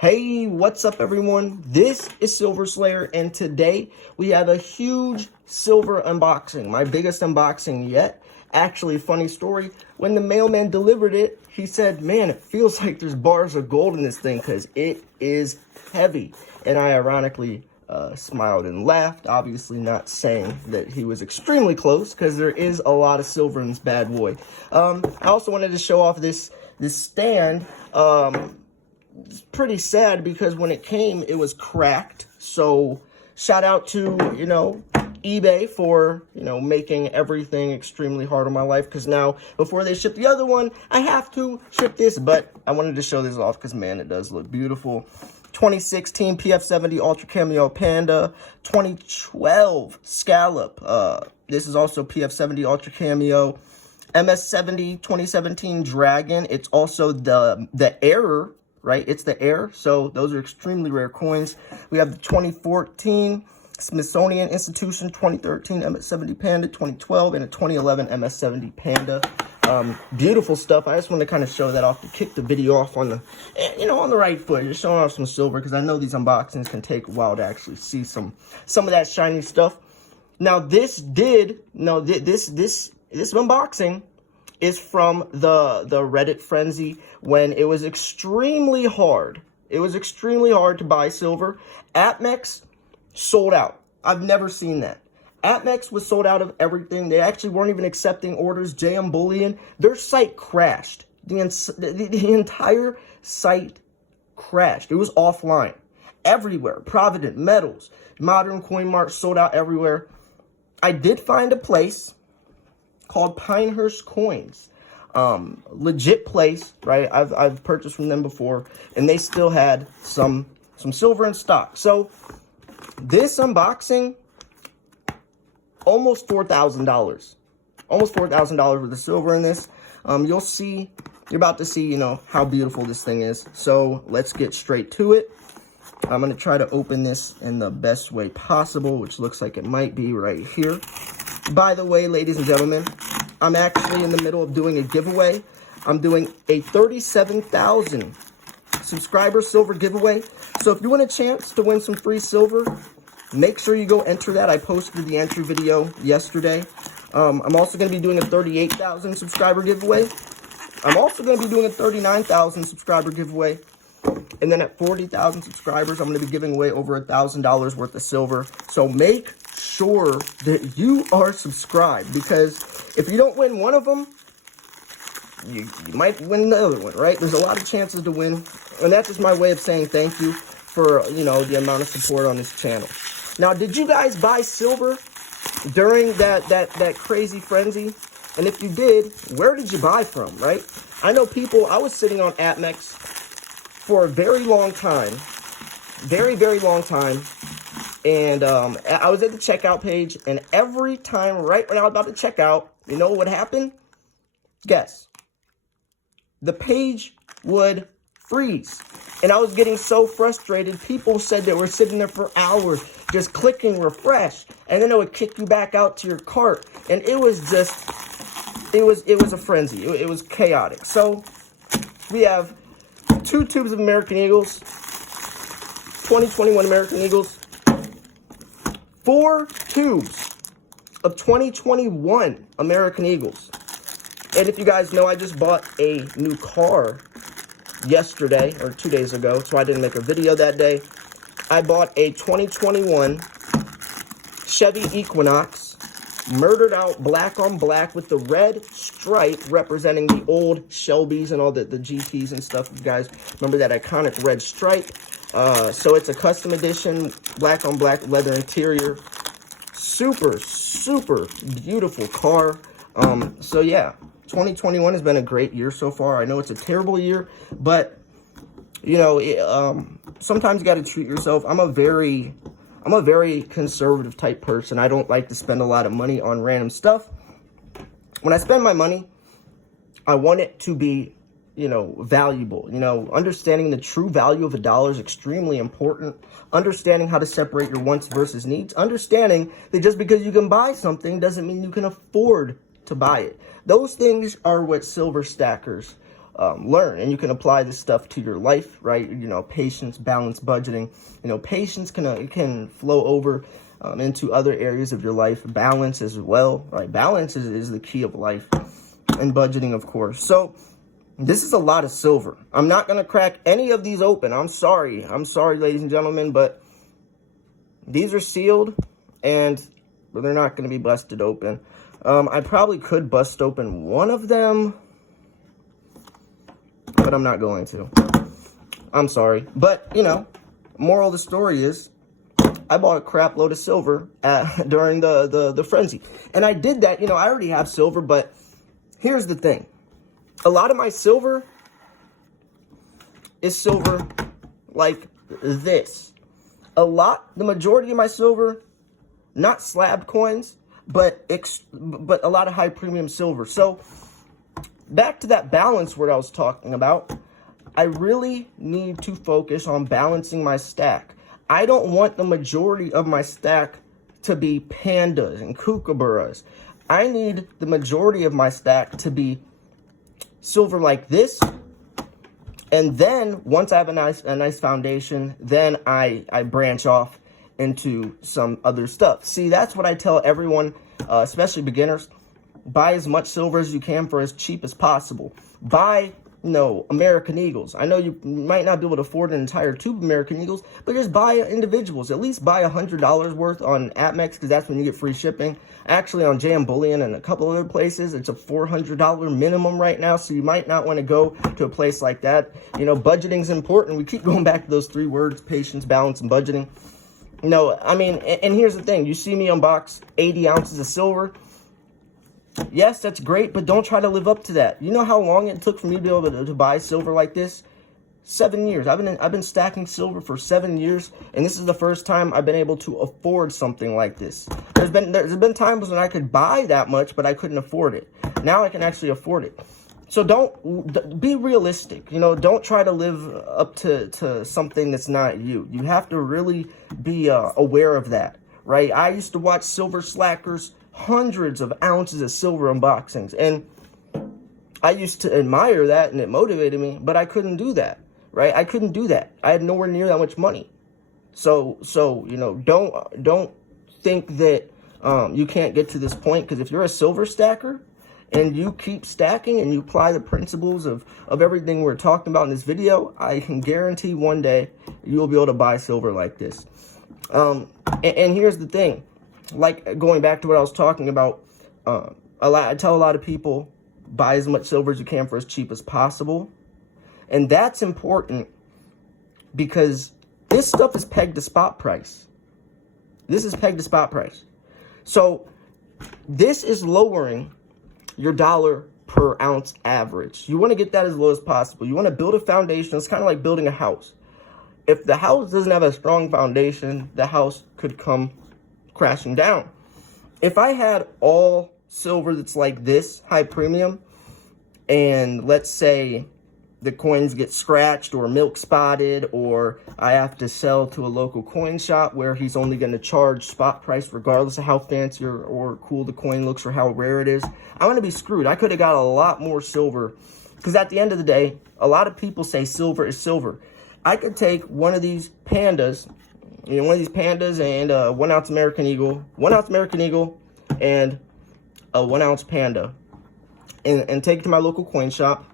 Hey, what's up everyone? This is Silver Slayer, and today we have a huge silver unboxing, my biggest unboxing yet. Actually, funny story, when the mailman delivered it, he said, man, it feels like there's bars of gold in this thing because it is heavy. And I ironically smiled and laughed, obviously not saying that he was extremely close because there is a lot of silver in this bad boy. I also wanted to show off this stand. It's pretty sad because when it came, it was cracked. So shout out to, eBay for, making everything extremely hard on my life. Because now, before they ship the other one, I have to ship this. But I wanted to show this off because, man, it does look beautiful. 2016 PF70 Ultra Cameo Panda. 2012 Scallop. This is also PF70 Ultra Cameo. MS70 2017 Dragon. It's also the Error. Right, it's the Air, so those are extremely rare coins. We have the 2014 Smithsonian Institution, 2013 MS70 Panda, 2012, and a 2011 MS70 Panda. Beautiful stuff. I just want to kind of show that off to kick the video off on the, on the right foot. Just showing off some silver because I know these unboxings can take a while to actually see some of that shiny stuff. Now, this unboxing is from the Reddit frenzy when it was extremely hard. It was extremely hard to buy silver. APMEX sold out. I've never seen that. APMEX was sold out of everything. They actually weren't even accepting orders. JM Bullion, their site crashed. The entire site crashed. It was offline. Everywhere. Provident, Metals, Modern Coin Mart sold out everywhere. I did find a place called Pinehurst Coins. Legit place, right? I've purchased from them before, and they still had some silver in stock. So this unboxing, almost $4,000. Almost $4,000 worth of silver in this. You're about to see, how beautiful this thing is. So let's get straight to it. I'm going to try to open this in the best way possible, which looks like it might be right here. By the way, ladies and gentlemen, I'm actually in the middle of doing a giveaway. I'm doing a 37,000 subscriber silver giveaway. So if you want a chance to win some free silver, make sure you go enter that. I posted the entry video yesterday. I'm also going to be doing a 38,000 subscriber giveaway. I'm also going to be doing a 39,000 subscriber giveaway. And then at 40,000 subscribers, I'm going to be giving away over $1,000 worth of silver. So make sure that you are subscribed, because if you don't win one of them, you might win the other one, right? There's a lot of chances to win. And that's just my way of saying thank you for, the amount of support on this channel. Now, did you guys buy silver during that crazy frenzy? And if you did, where did you buy from, right? I know I was sitting on APMEX for a very long time, very, very long time. And I was at the checkout page, and every time, right when I was about to check out, you know what happened? Guess. The page would freeze. And I was getting so frustrated. People said they were sitting there for hours, just clicking refresh, and then it would kick you back out to your cart. And it was just, it was a frenzy. It was chaotic. So we have 2 tubes of American Eagles, 2021 American Eagles, 4 tubes of 2021 American Eagles. And if you guys know, I just bought a new car yesterday, or 2 days ago, so I didn't make a video that day. I bought a 2021 Chevy Equinox, murdered out black on black with the red stripe representing the old Shelbys and all the GTs and stuff. You guys remember that iconic red stripe? So it's a custom edition, black on black leather interior. Super, super beautiful car. So yeah, 2021 has been a great year so far. I know it's a terrible year, but sometimes you got to treat yourself. I'm a very conservative type person. I don't like to spend a lot of money on random stuff. When I spend my money, I want it to be, valuable. Understanding the true value of a dollar is extremely important. Understanding how to separate your wants versus needs. Understanding that just because you can buy something doesn't mean you can afford to buy it. Those things are what silver stackers learn, and you can apply this stuff to your life, right? Patience, balance, budgeting. Patience can flow over into other areas of your life. Balance as well, right? Balance is the key of life, and budgeting, of course. So this is a lot of silver. I'm not going to crack any of these open. I'm sorry, ladies and gentlemen, but these are sealed, and they're not going to be busted open. I probably could bust open one of them, but I'm not going to. I'm sorry. But, moral of the story is, I bought a crap load of silver during the frenzy. And I did that, I already have silver, but here's the thing. A lot of my silver is silver like this. The majority of my silver, not slab coins, but a lot of high premium silver. So back to that balance word I was talking about, I really need to focus on balancing my stack. I don't want the majority of my stack to be pandas and kookaburras. I need the majority of my stack to be silver like this. And then once I have a nice foundation, then I branch off into some other stuff. See, that's what I tell everyone, especially beginners. Buy as much silver as you can for as cheap as possible. Buy, American Eagles. I know you might not be able to afford an entire tube of American Eagles, but just buy individuals. At least buy $100 worth on APMEX, because that's when you get free shipping. Actually, on JM Bullion and a couple other places, it's a $400 minimum right now, so you might not want to go to a place like that. Budgeting's important. We keep going back to those three words: patience, balance, and budgeting. And here's the thing. You see me unbox 80 ounces of silver. Yes, that's great, but don't try to live up to that. You know how long it took for me to be able to buy silver like this? 7 years. I've been stacking silver for 7 years, and this is the first time I've been able to afford something like this. There's been times when I could buy that much, but I couldn't afford it. Now I can actually afford it. So be realistic. Don't try to live up to something that's not you. You have to really be aware of that, right? I used to watch Silver Slackers, hundreds of ounces of silver unboxings, and I used to admire that, and it motivated me, but I couldn't do that, right? I couldn't do that. I had nowhere near that much money. So don't think that you can't get to this point, because if you're a silver stacker and you keep stacking and you apply the principles of everything we're talking about in this video, I can guarantee one day you'll be able to buy silver like this. And here's the thing. Like, going back to what I was talking about, I tell a lot of people, buy as much silver as you can for as cheap as possible. And that's important because this stuff is pegged to spot price. This is pegged to spot price. So this is lowering your dollar per ounce average. You want to get that as low as possible. You want to build a foundation. It's kind of like building a house. If the house doesn't have a strong foundation, the house could come crashing down. If I had all silver that's like this, high premium, and let's say the coins get scratched or milk spotted, or I have to sell to a local coin shop where he's only going to charge spot price regardless of how fancy or cool the coin looks or how rare it is, I'm going to be screwed. I could have got a lot more silver, because at the end of the day, a lot of people say silver is silver. I could take one of these pandas, one of these pandas and a 1 ounce American Eagle, and a 1 ounce panda, and take it to my local coin shop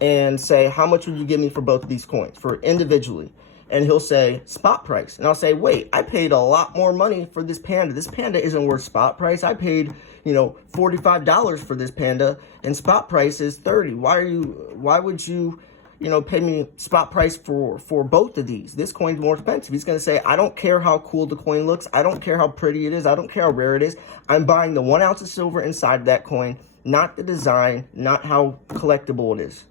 and say, how much would you give me for both of these coins, for individually? And he'll say, spot price. And I'll say, wait, I paid a lot more money for this panda. This panda isn't worth spot price. I paid, $45 for this panda, and spot price is $30. Why would you pay me spot price for both of these? This coin's more expensive. He's going to say, I don't care how cool the coin looks. I don't care how pretty it is. I don't care how rare it is. I'm buying the 1 ounce of silver inside that coin, not the design, not how collectible it is.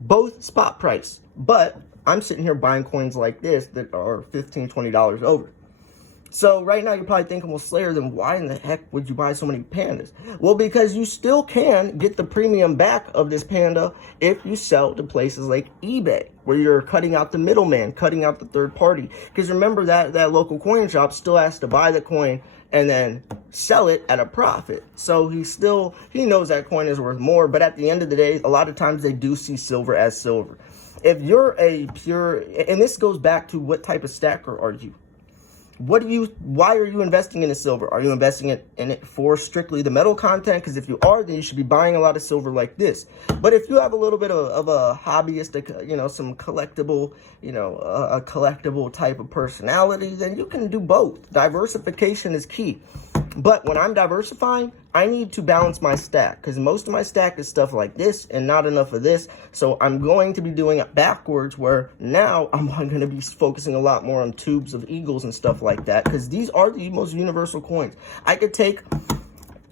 Both spot price. But I'm sitting here buying coins like this that are $15, $20 over. So right now you're probably thinking, well, Slayer, then why in the heck would you buy so many pandas? Well, because you still can get the premium back of this panda if you sell to places like eBay, where you're cutting out the middleman, cutting out the third party. Because remember that local coin shop still has to buy the coin and then sell it at a profit. So he knows that coin is worth more. But at the end of the day, a lot of times they do see silver as silver. If you're a pure, and this goes back to what type of stacker are you? Why are you investing in the silver? Are you investing in it for strictly the metal content? Because if you are, then you should be buying a lot of silver like this. But if you have a little bit of a hobbyist, some collectible, a collectible type of personality, then you can do both. Diversification is key. But when I'm diversifying, I need to balance my stack, because most of my stack is stuff like this and not enough of this. So I'm going to be doing it backwards, where now I'm going to be focusing a lot more on tubes of eagles and stuff like that, because these are the most universal coins. I could take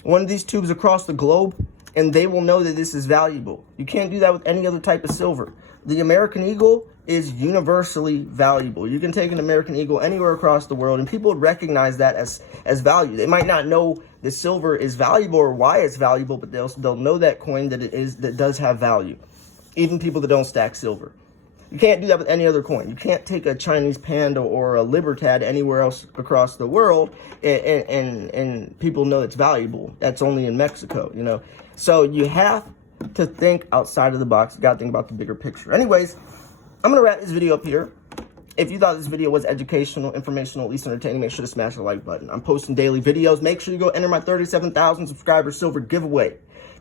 one of these tubes across the globe and they will know that this is valuable. You can't do that with any other type of silver. The American Eagle is universally valuable. You can take an American Eagle anywhere across the world and people would recognize that as value. They might not know the silver is valuable or why it's valuable, but they'll know that coin that does have value. Even people that don't stack silver. You can't do that with any other coin. You can't take a Chinese panda or a Libertad anywhere else across the world and people know it's valuable. That's only in Mexico, So you have to think outside of the box. You got to think about the bigger picture. Anyways, I'm going to wrap this video up here. If you thought this video was educational, informational, at least entertaining, make sure to smash the like button. I'm posting daily videos. Make sure you go enter my 37,000 subscriber silver giveaway.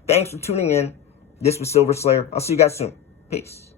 Thanks for tuning in. This was Silver Slayer. I'll see you guys soon. Peace.